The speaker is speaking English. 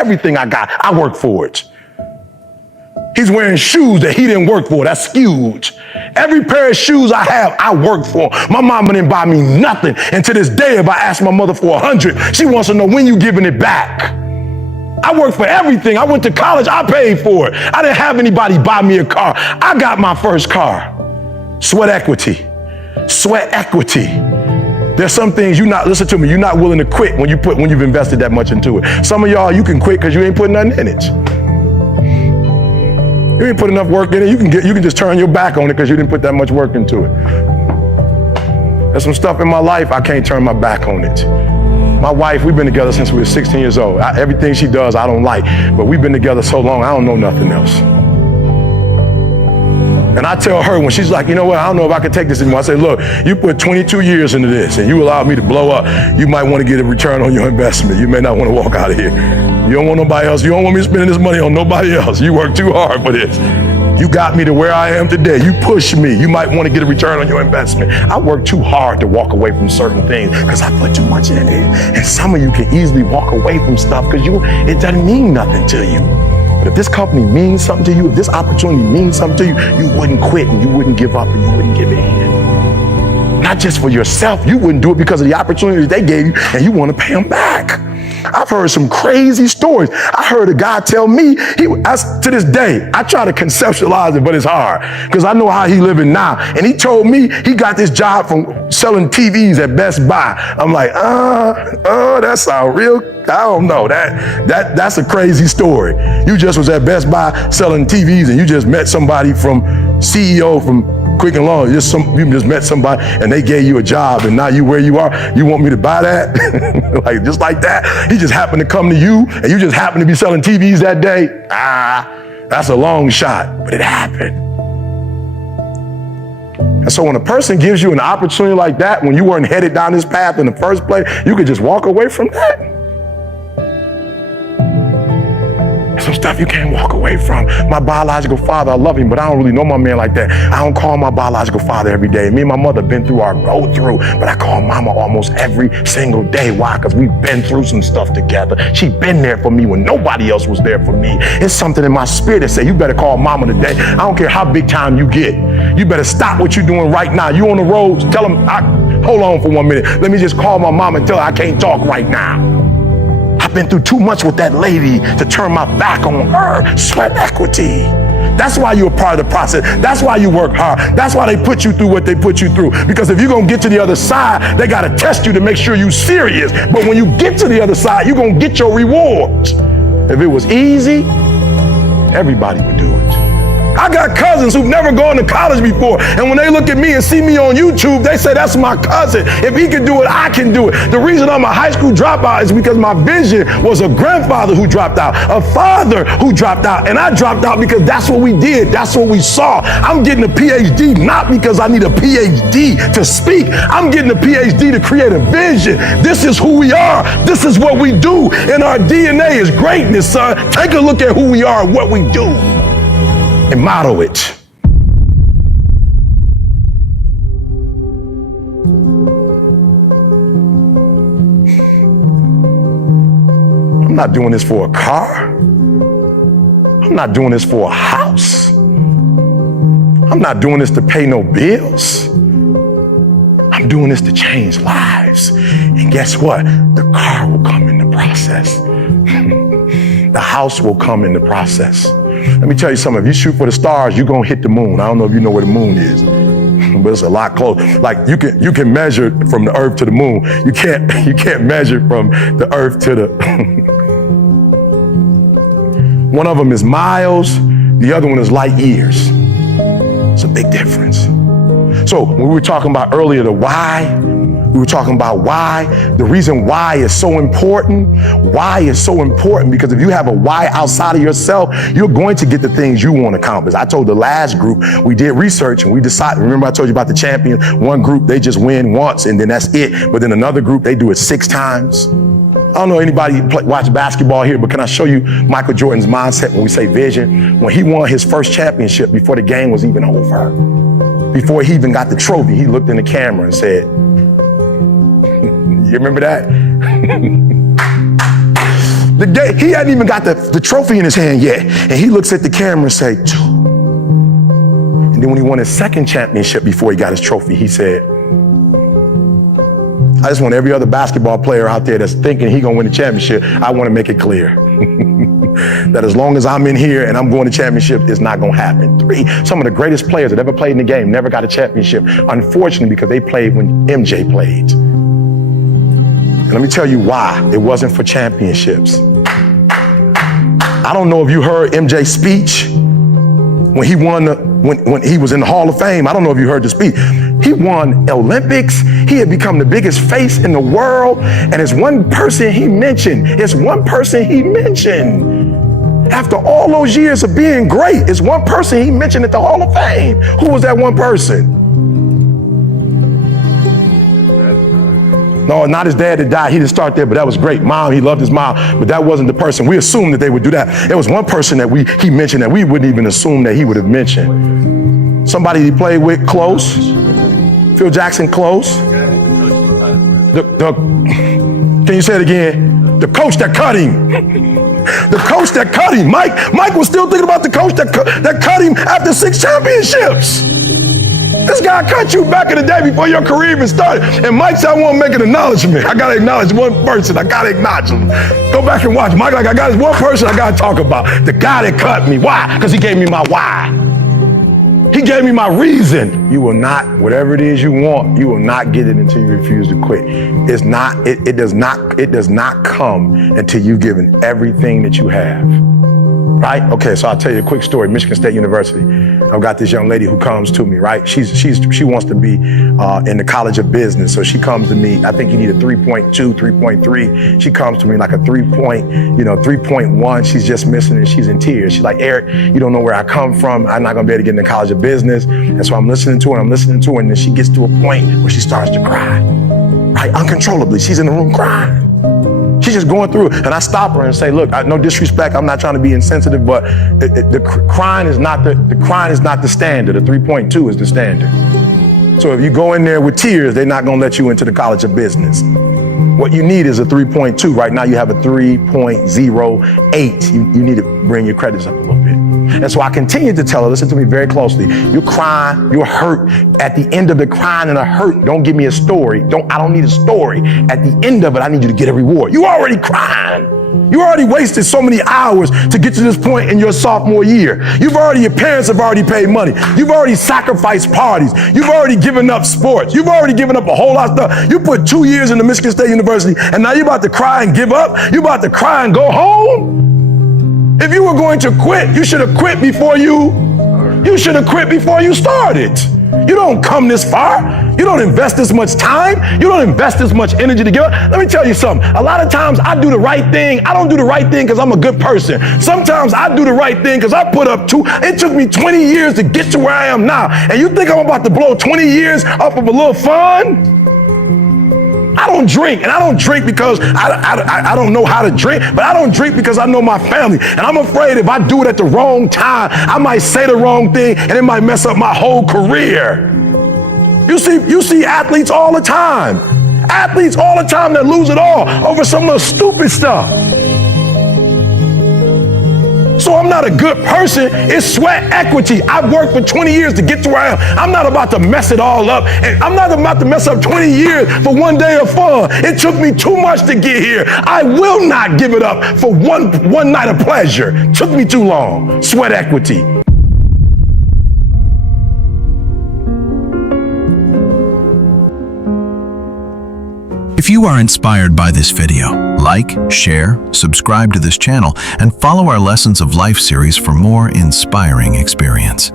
Everything I got, I worked for it. He's wearing shoes that he didn't work for. That's huge. Every pair of shoes I have, I worked for. My mama didn't buy me nothing. And to this day, if I ask my mother for 100, she wants to know when you giving it back. I worked for everything. I went to college, I paid for it. I didn't have anybody buy me a car. I got my first car. Sweat equity. Sweat equity. There's some things listen to me, you're not willing to quit when you've invested that much into it. Some of y'all, you can quit because you ain't putting nothing in it. You ain't put enough work in it. You can just turn your back on it because you didn't put that much work into it. There's some stuff in my life, I can't turn my back on it. My wife, we've been together since we were 16 years old. Everything she does, I don't like, but we've been together so long, I don't know nothing else. And I tell her when she's like, you know what, I don't know if I can take this anymore. I say, look, you put 22 years into this and you allowed me to blow up. You might want to get a return on your investment. You may not want to walk out of here. You don't want nobody else. You don't want me spending this money on nobody else. You work too hard for this. You got me to where I am today. You pushed me. You might want to get a return on your investment. I work too hard to walk away from certain things because I put too much in it. And some of you can easily walk away from stuff because it doesn't mean nothing to you. But if this company means something to you, if this opportunity means something to you, you wouldn't quit and you wouldn't give up and you wouldn't give in. Not just for yourself, you wouldn't do it because of the opportunity they gave you and you want to pay them back. I've heard some crazy stories. I heard a guy tell me, to this day, I try to conceptualize it, but it's hard because I know how he living now. And he told me he got this job from selling TVs at Best Buy. I'm like, that sounds real. I don't know. That's a crazy story. You just was at Best Buy selling TVs and you just met somebody from CEO from Quick and Long. You just met somebody and they gave you a job and now you where you are. You want me to buy that? Like just like that? He just happened to come to you and you just happened to be selling TVs that day? That's a long shot, but it happened. And so when a person gives you an opportunity like that, when you weren't headed down this path in the first place, you could just walk away from that. Some stuff you can't walk away from. My biological father, I love him, but I don't really know my man like that. I don't call my biological father every day. Me and my mother been through our go-through, but I call mama almost every single day. Why? Because we've been through some stuff together. She been there for me when nobody else was there for me. It's something in my spirit that say, you better call mama today. I don't care how big time you get. You better stop what you're doing right now. You on the road, tell them, hold on for 1 minute. Let me just call my mom and tell her I can't talk right now. I've been through too much with that lady to turn my back on her. Sweat equity. That's why you're a part of the process. That's why you work hard. That's why they put you through what they put you through. Because if you're going to get to the other side, they got to test you to make sure you're serious. But when you get to the other side, you're going to get your rewards. If it was easy, everybody would do it. I got cousins who've never gone to college before, and when they look at me and see me on YouTube, they say, that's my cousin. If he can do it, I can do it. The reason I'm a high school dropout is because my vision was a grandfather who dropped out, a father who dropped out, and I dropped out because that's what we did. That's what we saw. I'm getting a PhD not because I need a PhD to speak. I'm getting a PhD to create a vision. This is who we are. This is what we do, and our DNA is greatness, son. Take a look at who we are and what we do, and model it. I'm not doing this for a car. I'm not doing this for a house. I'm not doing this to pay no bills. I'm doing this to change lives. And guess what? The car will come in the process. The house will come in the process. Let me tell you something. If you shoot for the stars, you're going to hit the moon. I don't know if you know where the moon is, but it's a lot close. Like you can measure from the earth to the moon. You can't measure from the earth to the... One of them is miles. The other one is light years. It's a big difference. So when we were talking about earlier the why, we were talking about why. The reason why is so important. Why is so important because if you have a why outside of yourself, you're going to get the things you want to accomplish. I told the last group, we did research and we decided, remember I told you about the champion? One group, they just win once and then that's it. But then another group, they do it 6 times. I don't know anybody watch basketball here, but can I show you Michael Jordan's mindset when we say vision? When he won his first championship before the game was even over, before he even got the trophy, he looked in the camera and said, you remember that? He hadn't even got the trophy in his hand yet. And he looks at the camera and say, 2. And then when he won his second championship before he got his trophy, he said, I just want every other basketball player out there that's thinking he's gonna win the championship, I wanna make it clear that as long as I'm in here and I'm going to championship, it's not gonna happen. 3, some of the greatest players that ever played in the game never got a championship, unfortunately, because they played when MJ played. And let me tell you why. It wasn't for championships. I don't know if you heard MJ's speech when he won when he was in the Hall of Fame. I don't know if you heard the speech. He won Olympics. He had become the biggest face in the world. And it's one person he mentioned. After all those years of being great, it's one person he mentioned at the Hall of Fame. Who was that one person? No, not his dad that died. He didn't start there, but that was great. Mom, he loved his mom, but that wasn't the person. We assumed that they would do that. There was one person that he mentioned that we wouldn't even assume that he would have mentioned. Somebody he played with close. Phil Jackson close. Can you say it again? The coach that cut him. The coach that cut him. Mike was still thinking about the coach that cut him after 6 championships. This guy cut you back in the day before your career even started. And Mike said, I want to make an acknowledgement. I got to acknowledge one person. I got to acknowledge him. Go back and watch. Mike, I got this one person I got to talk about. The guy that cut me. Why? Because he gave me my why. He gave me my reason. You will not, whatever it is you want, you will not get it until you refuse to quit. It does not come until you've given everything that you have. Right? Okay, so I'll tell you a quick story. Michigan State University. I've got this young lady who comes to me, right? She wants to be in the College of Business. So she comes to me, I think you need a 3.2, 3.3. She comes to me like a 3.1. She's just missing it. She's in tears. She's like, Eric, you don't know where I come from. I'm not gonna be able to get in the College of Business. And so I'm listening to her, and then she gets to a point where she starts to cry, right? Uncontrollably. She's in the room crying. She's just going through it. And I stop her and say, look, no disrespect, I'm not trying to be insensitive, but the crying is not the standard. The 3.2 is the standard. So if you go in there with tears, they're not gonna let you into the College of Business. What you need is a 3.2. Right now you have a 3.08. You need to bring your credits up a little bit. And so I continued to tell her, listen to me very closely. You're crying, you're hurt. At the end of the crying and the hurt, don't give me a story. I don't need a story. At the end of it, I need you to get a reward. You already crying. You already wasted so many hours to get to this point in your sophomore year. Your parents have already paid money. You've already sacrificed parties. You've already given up sports. You've already given up a whole lot of stuff. You put 2 years into Michigan State University, and now you're about to cry and give up. You're about to cry and go home. If you were going to quit, you should have quit before you started. You don't come this far. You don't invest this much time. You don't invest this much energy to give up. Let me tell you something. A lot of times I do the right thing. I don't do the right thing because I'm a good person. Sometimes I do the right thing because I put up it took me 20 years to get to where I am now. And you think I'm about to blow 20 years off of a little fun? I don't drink, and I don't drink because I don't know how to drink, but I don't drink because I know my family. And I'm afraid if I do it at the wrong time, I might say the wrong thing and it might mess up my whole career. You see athletes all the time. Athletes all the time that lose it all over some little stupid stuff. So I'm not a good person. It's sweat equity. I've worked for 20 years to get to where I am. I'm not about to mess it all up. And I'm not about to mess up 20 years for one day of fun. It took me too much to get here. I will not give it up for one night of pleasure. It took me too long. Sweat equity. If you are inspired by this video, like, share, subscribe to this channel, and follow our Lessons of Life series for more inspiring experience.